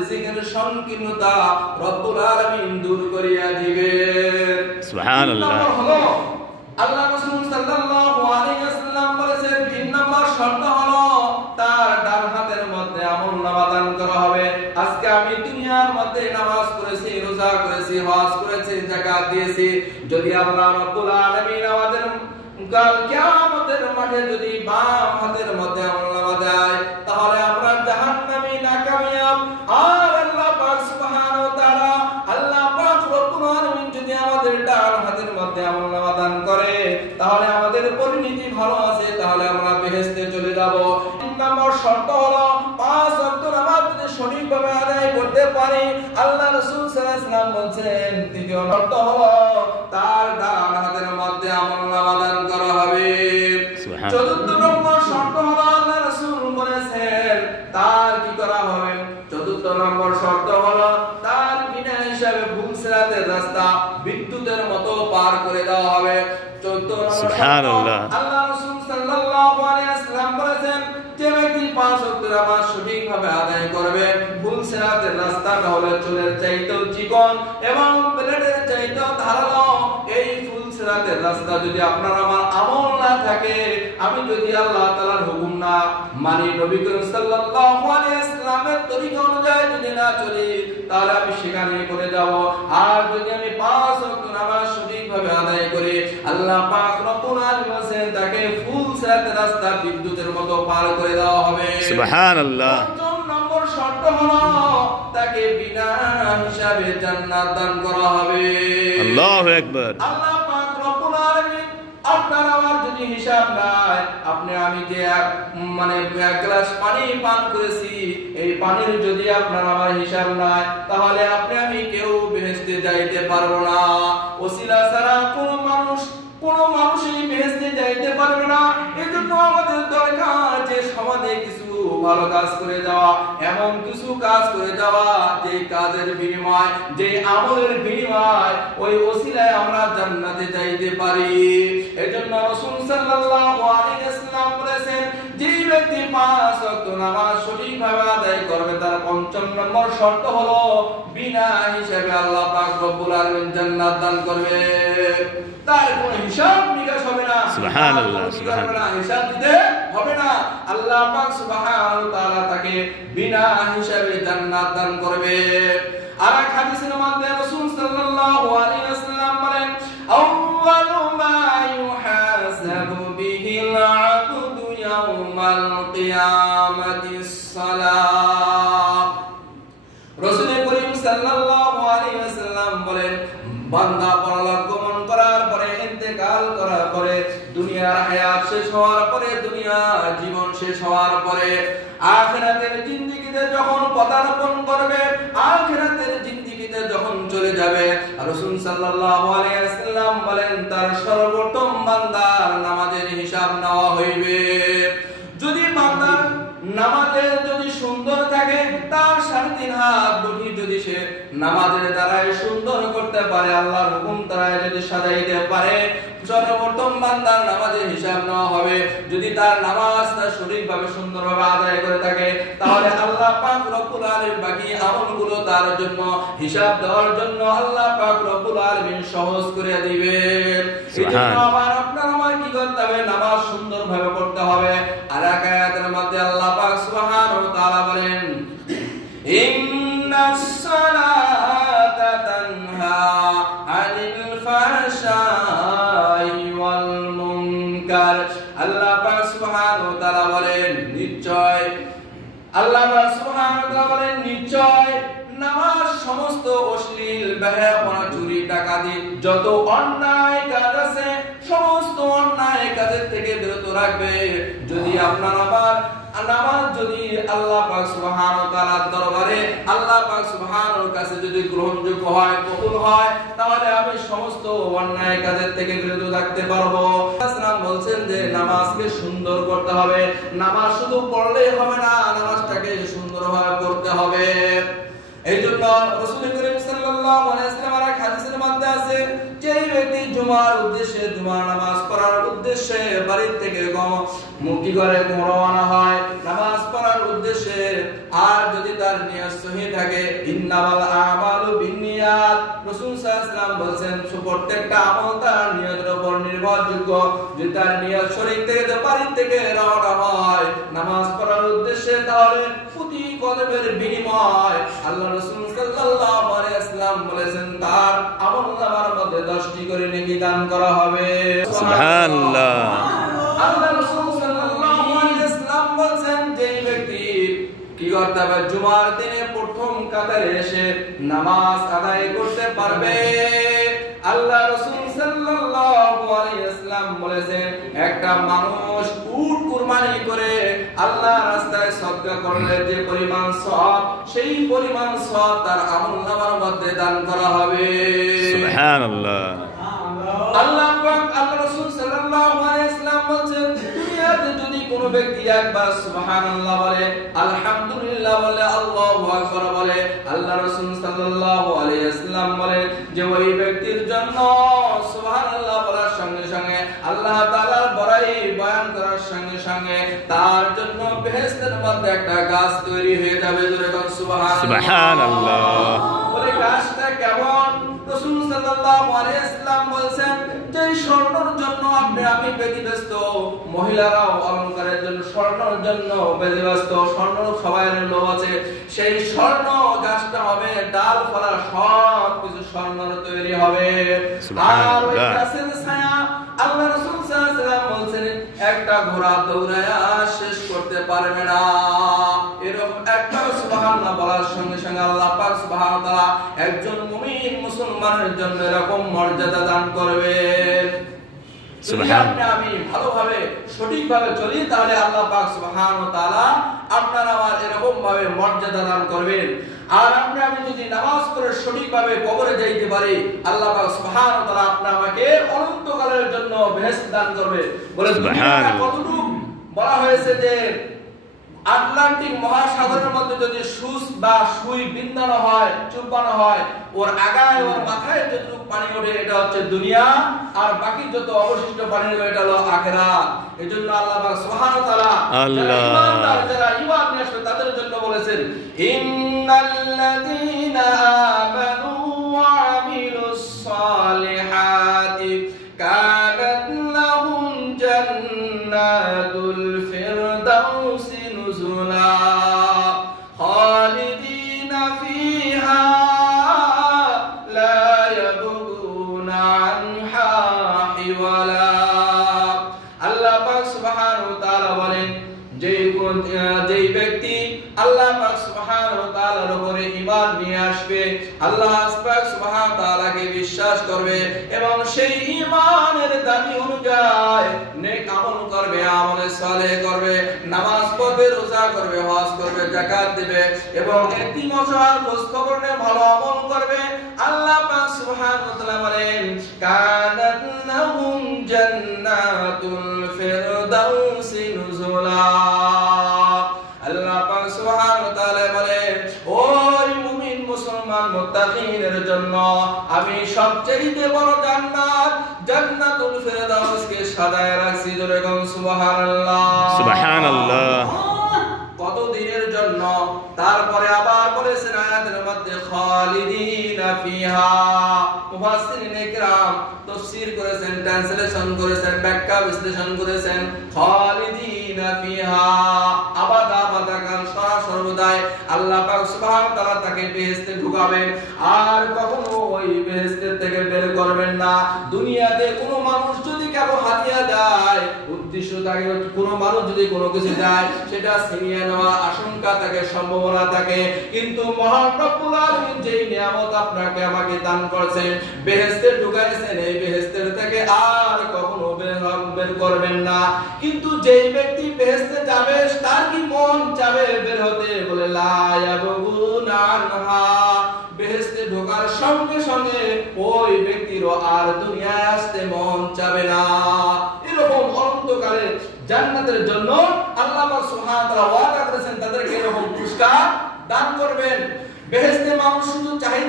রিজিকের সংকীর্ণতা রব্বুল আলামিন দূর করিয়া দিবেন। সুবহানাল্লাহ। আল্লাহ রাসূল সাল্লাল্লাহু আলাইহি ওয়াসাল্লাম বলেছেন ৩ নম্বর শর্ত হলো তার ডান হাতের মধ্যে আমলনামা দান করা হবে। আজকে আমি দুনিয়ার মধ্যে নামাজ পড়েছি, রোজা করেছি, হজ করেছি, যাকাত দিয়েছি, যদি আল্লাহ রাব্বুল আলামিন আমাদের কাল কিয়ামতের মাঠে যদি বাম হাতের মধ্যে আমলনামা দেয়, তাহলে আমরা জাহান্নামী নাকামিয়াব। আর আল্লাহ পাক সুবহানাহু ওয়া তাআলা আল্লাহ পাক রব্বুল আলামিন যদি আমাদের ডান হাতের মধ্যে আমলনামা দান করে, তাহলে আমাদের পরিণতি ভালো আছে, তাহলে আমরা বেহেশতে চলে যাব। ৩ নম্বর শর্ত হলো ৫ ওয়াক্ত নামাজ যদি সঠিকভাবে আদায় করতে পারি। আল্লাহ রাসূল সাল্লাল্লাহু আলাইহি ওয়াসাল্লাম বলেন ৩য় শর্ত হলো তার ডান হাতের মধ্যে আমলনামা দান করা হবে। ৪র্থ নম্বর শর্ত হলো আল্লাহ রাসূল বলেছেন তার কি করা হবে। ৪র্থ নম্বর শর্ত হলো তার বিনা হিসাবে ভুল সিরাতের রাস্তা বিদ্যুতের মতো পার করে দেওয়া হবে। ১৪ সুবহানাল্লাহ। আল্লাহ রাসূল সাল্লাল্লাহু আলাইহি ওয়াসাল্লাম বলেছেন যে ব্যক্তি ৫ ওয়াক্ত নামাজ সঠিকভাবে আদায় করবে, ভুল সিরাতের রাস্তাটা হলো চুলের চাইতেও চিকন এবং ব্লেডের চাইতেও ধারালো। এই ফুল সিরাতের রাস্তা যদি আপনার আমার আমল না থাকে, আমি যদি আল্লাহ তাআলার হুকুম না মানি, নবী করিম সাল্লাল্লাহু আলাইহি ওয়াসাল্লামের তরিকা অনুযায়ী যদি না চলি, তাহলে আমি সেখানে পড়ে যাব। আর যদি আমি ৫ ওয়াক্ত নামাজ সঠিকভাবে আদায় করি, আল্লাহ পাক রব্বুল আলামিন বলেন তাকে ফুল সিরাতের রাস্তা বিদ্যুতের মতো পার করে দেওয়া হবে। সুবহানাল্লাহ। ৫ম নম্বর শর্ত হলো তাকে বিনা হিসাবে জান্নাত দান করা হবে। আল্লাহু আকবার। আল্লাহ পাক রব্বুল আলামিন আপনার আমার যদি হিসাব নাই, আপনি আমি যে এক গ্লাস পানি পান করেছি, এই পানির যদি আপনার আমার হিসাব নাই, তাহলে আপনি আমি কেউ বেহেশতে যাইতে পারবো না। ওসিলা ছাড়া কোনো মানুষই বেহেশতে যাইতে পারবে না। এজন্য আমাদের দরকার যে সমাজে কিছু ভালো কাজ করে যাওয়া, এমন কিছু কাজ করে যাওয়া যে কাজের বিনিময়, যে আমলের বিনিময় ওই ওসিলায় আমরা জান্নাতে যাইতে পারি। এজন্য রাসূল সাল্লাল্লাহু আলাইহি ওয়াসাল্লাম বলেছেন যে ব্যক্তি ৫ ওয়াক্ত নামাজ সঠিকভাবে আদায় করবে, তার ৫ম নম্বর শর্ত হলো বিনা হিসাবে আল্লাহ পাক রব্বুল আলামিন জান্নাত দান করবে। তার কোনো হিসাব নিকাশ হবে না। সুবহানাল্লাহ। সুবহানাল্লাহ। হিসাব দিতে হবে না। আল্লাহ পাক সুবহানাহু ওয়া তাআলা তাকে বিনা হিসাবে জান্নাত দান করবে। আর এক হাদিসের মধ্যে রাসূল সাল্লাল্লাহু আলাইহি ওয়াসাল্লাম বলেন আউয়ালু মা ইউহাসাবু বিহিল আবদু ইয়াউমাল কিয়ামাতিস সালাত। রাসূল করিম সাল্লাল্লাহু আলাইহি ওয়াসাল্লাম বলেন বান্দা পরলোক গমন করার পরে, ইন্তেকাল করার পরে, দুনিয়ার হায়াত শেষ হওয়ার পরে, দুনিয়ার জীবন শেষ হওয়ার পরে আখিরাতের জিন্দেগিতে যখন পদার্পণ করবে, আখিরাতের জিন্দেগিতে যখন চলে যাবে, রাসূল সাল্লাল্লাহু আলাইহি ওয়াসাল্লাম বলেন তার সর্বপ্রথম বান্দার নামাজের হিসাব নেওয়া হইবে। যদি বান্দার নামাজের যদি সুন্দর থাকে, তার ৩.৫ হাত বডি যদি সে নামাজের দ্বারাই সুন্দর করতে পারে, আল্লাহর হুকুম দ্বারাই যদি সাজাইতে পারে, সর্বপ্রথম বান্দার নামাজের হিসাব নেওয়া হবে। যদি তার নামাজটা সঠিকভাবে সুন্দরভাবে আদায় করে থাকে, তাহলে আল্লাহ পাক রব্বুল আলামিন বাকি আমলগুলো তার জন্য হিসাব দেওয়ার জন্য আল্লাহ পাক রব্বুল আলামিন সহজ করে দিবেন। এজন্য আপনার আমার কি করতে হবে? নামাজ সুন্দরভাবে পড়তে হবে। আর এক আয়াতের মধ্যে আল্লাহ পাক সুবহানাহু ওয়া তাআলা বলেন ইন্নাস সালাতা তানহা আনিল ফাহশাই ওয়াল মুনকার। আল্লাহ পাক সুবহানাহু ওয়া তাআলা বলেন নিশ্চয়, আল্লাহ পাক সুবহানাহু ওয়া তাআলা বলেন নিশ্চয় নামাজ সমস্ত অশ্লীল বেহায়াপনা, চুরি, ডাকাতি, যত অন্যায় কাজ আছে সমস্ত অন্যায় কাজের থেকে বিরত রাখবে। যদি আপনার আবার নামাজ যদি আল্লাহ পাক সুবহানাহু ওয়া তাআলার দরবারে আল্লাহ পাক সুবহানাহুর কাছে যদি গ্রহণযোগ্য হয়, কবুল হয়, তাহলে আমি সমস্ত অন্যায় কাজের থেকে বিরত থাকতে পারবো। রাসূল বলছেন যে নামাজকে সুন্দর করতে হবে। নামাজ শুধু পড়লেই হবে না, নামাজটাকে সুন্দরভাবে পড়তে হবে। এইজন্য রাসূল করিম সাল্লাল্লাহু আলাইহি ওয়াসাল্লাম এর হাদিসের মধ্যে আছে যে ব্যক্তি জুমার উদ্দেশ্যে, জুমার নামাজ পড়ার উদ্দেশ্যে বাড়ি থেকে মুক্তি করে রওনা হয়, নামাজ পড়ার উদ্দেশ্যে আর যদি তার নিয়ত সহি থাকে, ইন্নামাল আমালু বিন্নিয়াত, রাসূল সাল্লাল্লাহু আলাইহি ওয়াসাল্লাম বলেন প্রত্যেকটা আমল তার নিয়তের উপর নির্ভরযোগ্য। যদি তার নিয়ত শরীর থেকে বাড়ি থেকে রওনা হয় নামাজ পড়ার উদ্দেশ্যে, তাহলে প্রতি কদমের বিনিময় আল্লাহ রাসূল সাল্লাল্লাহু আলাইহি ওয়াসাল্লাম বলেছেন তার আমলনামার মধ্যে 10টি করে নেকি দান করা হবে। সুবহানাল্লাহ। আল্লাহ রাসূল সাল্লাল্লাহু আলাইহি ওয়াসাল্লাম বলেন যে ব্যক্তি কি করতে হবে, জুমার দিনে প্রথম কাতারে এসে নামাজ আদায় করতে পারবে। আল্লাহ রাসূল সাল্লাল্লাহু আলাইহি ওয়াসাল্লাম বলেছেন একটা মানুষ উট কুরবানি করে আল্লাহর রাস্তায় সদকা করলে যে পরিমাণ সওয়াব, সেই পরিমাণ সওয়াব তার আমলনামার মধ্যে দান করা হবে। সুবহানাল্লাহ। আল্লাহ পাক আল্লাহ রাসূল সাল্লাল্লাহু আলাইহি ওয়াসাল্লাম বলেন দুনিয়াতে যদি কোনো ব্যক্তি একবার সুবহানাল্লাহ বলে, আলহামদুলিল্লাহ বলে, আল্লাহু আকবার বলে, আল্লাহ রাসূল সাল্লাল্লাহু আলাইহি ওয়াসাল্লাম বলেন যে ওই ব্যক্তির জন্য সুবহানাল্লাহ বলার সঙ্গে সঙ্গে আল্লাহ তাআলার বড়াই বয়ান করার সঙ্গে সঙ্গে তার জন্য বেহেশতের মধ্যে একটা গাছ তৈরি হয়ে যাবে। সুবহানাল্লাহ। বলে গাছটা কেমন? রাসূল সাল্লাল্লাহু আলাইহি ওয়াসাল্লাম বলেন যে স্বর্ণের জন্য আমি ব্যতিব্যস্ত, মহিলারাও অলংকারের জন্য স্বর্ণের জন্য ব্যতিব্যস্ত, স্বর্ণ সবাইয়ের লোভ আছে, সেই স্বর্ণ গাছটা হবে ডাল ফলা সব কিছু স্বর্ণের তৈরি হবে। আর ওই গাছের ছায়া আল্লাহ রাসূল সাল্লাল্লাহু আলাইহি ওয়াসাল্লাম বলেন একটা ঘোড়া দৌড়ায়া শেষ করতে পারবে না। এরকম একটা সুবহানাল্লাহ বলার সঙ্গে সঙ্গে আল্লাহ পাক সুবহানাহু ওয়া তাআলা একজন মুমিন মুসলমানের জন্য এরকম মর্যাদা দান করবেন। সুবহানাল্লাহ। আমি ভালোভাবে সঠিকভাবে চলি তাহলে আল্লাহ পাক সুবহানাহু ওয়া তাআলা আপনার আমার এরকম ভাবে মর্যাদা দান করবেন। আর আমি যদি নামাজ পড়ে সঠিকভাবে কবরে যাইতে পারি, আল্লাহ পাক সুবহানাহু ওয়া তাআলা আপনি আমাকে অনন্তকালের জন্য বেহেশত দান করবে। বলে দুনিয়াটা কতটুকু বলা হয়েছে যে আটলান্টিক মহাসাগরের মধ্যে যদি সুই বিন্দানো হয়, চুপানো হয়, ওর আগায় ওর মাথায় যতটুকু পানি ওঠে এটা হচ্ছে দুনিয়া, আর বাকি যত অবশিষ্ট পানি ওঠে এটা হলো আখিরাত। এজন্য আল্লাহ পাক সুবহানাহু ওয়া তাআলা যারা ঈমান নিয়ে আসবে তাদের জন্য বলেছেন ইন্নাল্লাযীনা আমানু ওয়া আমিলুস সালিহাতি কানাত লাহুম জান্নাতুল ফিরদাউসি নুজুলা খালিদিনা ফিহা লা ইয়াবগুনা আনহা হিওয়ালা। আল্লাহ পাক সুবহানাহু ওয়া তাআলা বলেন যেই ব্যক্তি আল্লাহ পাক সুবহানাহু ওয়া তাআলার উপরে ঈমান নিয়ে আসবে, আল্লাহ পাক সুবহানাহু ওয়া তাআলাকে বিশ্বাস করবে এবং সেই ঈমানের দাবি অনুযায়ী নেক আমল করবে, আমলে সালেহ করবে, নামাজ পড়বে, রোজা করবে, হজ করবে, যাকাত দিবে এবং এতিম অসহায় খোঁজ খবর নিয়ে ভালো আমল করবে, আল্লাহ পাক সুবহানাহু ওয়া তাআলা বলেন কানাত লাহুম জান্নাতুল ফিরদাউসি নুজুলা। আল্লাহ পাক সুবহানাহু ওয়া তাআলা বলেন ওই মুমিন মুসলমান মুত্তাকিনের জন্য আমি সবচেয়ে বড় জান্নাত জান্নাতুল ফিরদাউসকে সাজায় রাখছি। জোরে বলুন সুবহানাল্লাহ। সুবহানাল্লাহ। কত দিনের জন্য? তারপরে আবার বলেছেন আয়াতের মধ্যে খালিদিনা ফিহা। মুফাসসিরিনে কিরাম তাফসীর করেছেন, ট্রান্সলেশন করেছেন, ব্যাখ্যা বিশ্লেষণ করেছেন খালিদিনা ফিহা আবাদাকাল সারা সর্বদাই আল্লাহ পাক সুবহানাহু ওয়া তাআলা তাকে বেহেশতে ঢুকাবেন আর কখনো ওই বেহেশতের থেকে বের করবেন না। দুনিয়াতে কোনো মানুষ যদি কারো হাদিয়া দেয়, উদ্দেশ্য থাকে কোনো মানুষ যদি কোনো কিছু দেয় সেটা ছিনিয়ে নেওয়ার আশঙ্কা থাকে, সম্ভাবনা থাকে, কিন্তু মহান রব্বুল আলামিন যেই নিয়ামত আপনাকে আমাকে দান করেছেন, বেহেশতে ঢুকাইছেন, এই বেহেশতের থেকে আর কখনো বের করবেন না। কিন্তু যেই ব্যক্তি বেহেশতে যাবে তার কি মন চাবে বের হতে? বলে লা ইয়াবগুনা আনহা। বেহেশতে ঢোকার সঙ্গে সঙ্গে ওই ব্যক্তিরও আর দুনিয়ায় আসতে মন চাবে না। এরকম অনন্তকালে জান্নাতের জন্য আল্লাহ পাক সুবহানাহু ওয়া তাআলা ওয়াদা করেছেন তাদেরকে এরকম পুরস্কার দান করবেন। বেহেশতে মানুষ শুধু চাহিদা